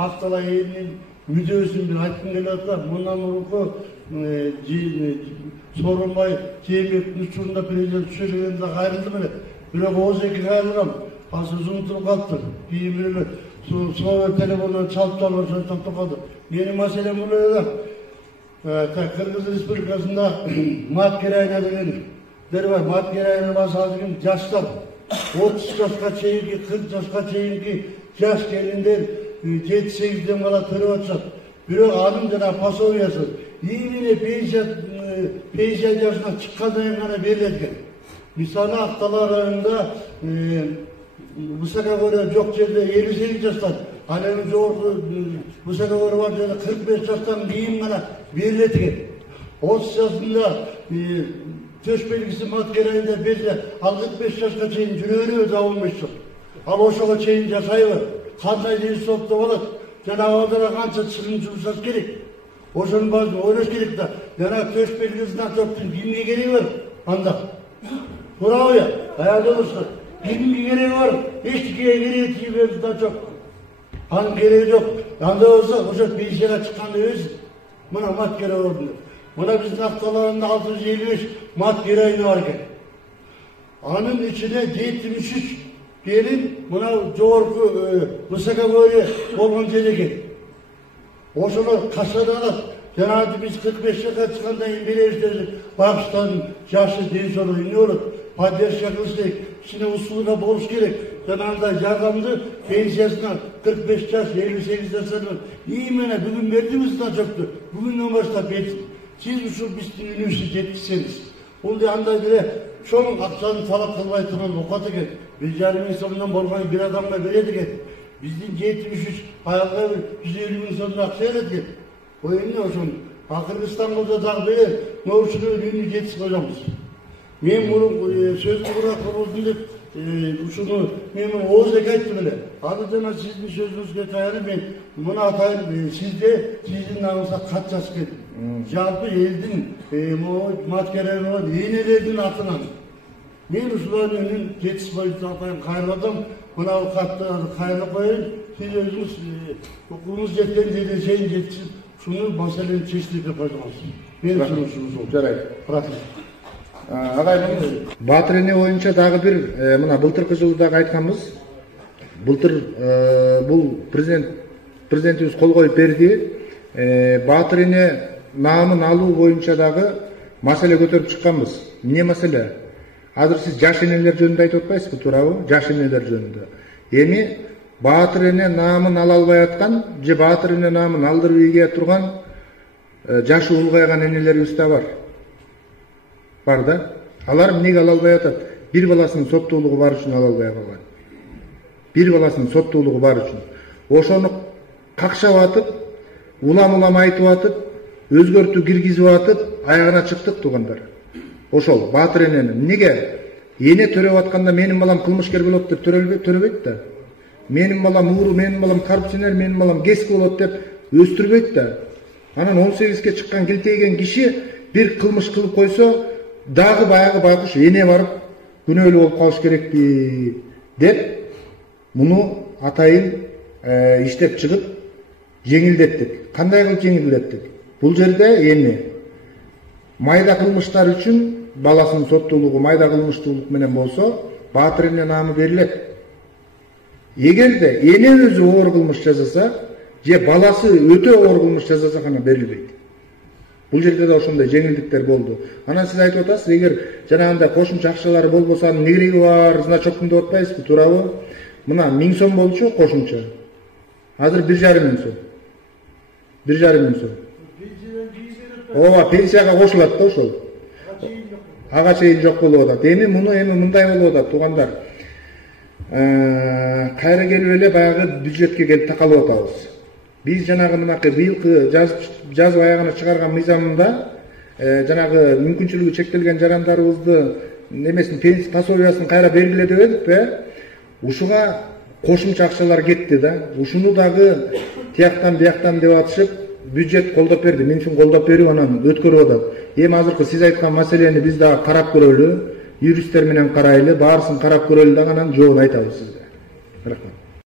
Актала элинин мүдөөсүн бир айткым келип атат. Мындан мурунку Сооронбай Жээнбековдун учурунда президент сүйлөгөндө кайрылдым эле. Бирок ооз эки кайрылгам. Азыр унутулуп калыптыр. Кийин бирөө сол телефондон чалып ошо токтоп калды. Менин маселем бул эле. Кыргыз Республикасында Маткерайна деген бар. Маткерайна басалы деген жаштар 30 жашка чейинки, 40 жашка чейинки жаш келиндер 7-8ден бала төрөп атышат. Бирок анын жана пособиясы именно 50 жашына чыккандан кийин гана берилет экен. Мисалы Актала районунда высокогорье жок жерде 58 жаштан, ал эми жогорку высокогорье бар жерде 45 жаштан кийин гана берилет экен. 30 жашында төш белгиси Маткерайында берсе, ал 45 жашка чейин жүрө беребиз 15 жыл. Ал ошого чейин жашайбы? Кандай институтта болот? Жана алдыра канча чыгым жумшаш керек? Ошонун баарын ойлош керек да. Жана төш белгисинен топтун кимге кереги бар? Анда. Туурабы? Аялдыңыздар. Кимге кереги бар? Эчтекеге кереги тийбейт да жок. Анын кереги жок. Анда болсо ошо пенсияга чыкканда өз мына Маткерай ордунда. Мына биздин Акталарында 655 Маткерайна бар экен. Анын ичине 73 келин мына жогорку высокогорье болгон жер экен. Ошону кашадан алат. Жанагы биз 45 жашка чыккандан кийин беребиз. Багыштан жашы ден соолугу эмне болот? Поддержка кылышты, кичине услуга болуш керек. Жанагындай жардамды пенсиясына 45 жаш, 58 жаштан именно бүгүн бердиңиз да жокту. Бүгүндөн баштап сиз ушул биздин үнүбүздү жеткизсеңиз. Бул андай деле чоң акчаны талап кылбай турган окат экен. 1,5 миң сомдон болгон бир адамга берет экен. Биздин 73 аялга 150 миң сомдон акча берет экен. Ой эмне ошону Кыргызстан болсо дагы берет. Ошонун үнүн жеткизип коебуз. Мен мурун сөздү куракыбыздын деп ушуну мен ооз эки айттым эле. Аны жана сиздин сөзүңүзгө таянып мен муну атайын сизде сиздин наңызга кат жазып келдим. Жалпы элдин Маткерай болгон энелердин атынан мен ушулардын үнүн жетишпейт атайын кайрылдым. Мына катты кайрылып коеюн. Сиз өзүңүз укугуңуз жеткен жерге чейин жеткизип ушуну маселени чечтип деп койдуңуз. Мен ушунусу жарайт. Рахмат. Агайым, Баатыр эне боюнча дагы бир мына былтыркы жылы дагы айтканбыз. Былтыр бул президентибиз кол коюп берди. Баатыр эне наамын алуу боюнча дагы маселе көтөрүп чыкканбыз. Эмне маселе? Азыр сиз жаш энелер жөнүндө айтып атпайсызбы, туурабы? Жаш энелер жөнүндө. Эми Баатыр эне наамын ала албай аткан же Баатыр эне наамын алдырып ийге турган жашы улгайган энелерибиз да бар. Бар да. Алар эмнеге ала албай атат? Бир баласынын соттуулугу бар үчүн ала албай калган. Бир баласынын соттуулугу бар үчүн. Ошону какшап атып, улам айтып атып, өзгөртүү киргизип атып, аягына чыктык туугандар. Ошол Баатыр энени эмнеге эне төрөп атканда менин балам кылмышкер болот деп төрөбөйт да. Менин балам ууру, менин балам коррупционер, менин балам кески болот деп өстүрбөйт да. Анан 18ге чыккан килтейген киши бир кылмыш кылып койсо, дагы баягы байкуш эне барып күнөөлүү болуп калыш керекпи деп муну атайын иштеп чыгып жеңилдеттик. Кандай кылып жеңилдеттик? Бул жерде эми майда кылмыштар үчүн баласынын соттуулугу майда кылмыштуулук менен болсо, Баатыр эне наамы берилет. Эгерде эне өзү оор кылмыш жасаса, же баласы өтө оор кылмыш жасаса гана берилбейт. Бул жерде да ошондой жеңилдиктер болду. Анан сиз айтып атасыз, эгер жанагындай кошумча акчалары болбосо анын эмне кереги бар, значоктун деп атпайсызбы, туурабы? Мына 1000 сом болчу кошумча. Азыр 1,5 миң сом. 1,5 миң сом. Ооба, пенсияга кошулат да ошол. Ага чейин жок болуп атат. Эми мындай болуп атат, туугандар. Кайра келип эле баягы бюджетке келип такалып атабыз. Биз жанагы мынакы быйылкы жаз аягына чыгарган мыйзамында жанагы мүмкүнчүлүгү чектелген жарандарыбызды немесин пенсия пособиясын кайра бергиле деп едикпи? Ушуга кошумча акчалар кетти да. Ушуну дагы тияктан бияктан деп атышып, бюджет колдоп берди. Мен үчүн колдоп берип анан өткөрүп атат. Эми азыркы сиз айткан маселени биз дагы карап көрөлү, юристтер менен карайлы, баарысын карап көрөлү дагы анан жообун айтабыз сизге. Рахмат.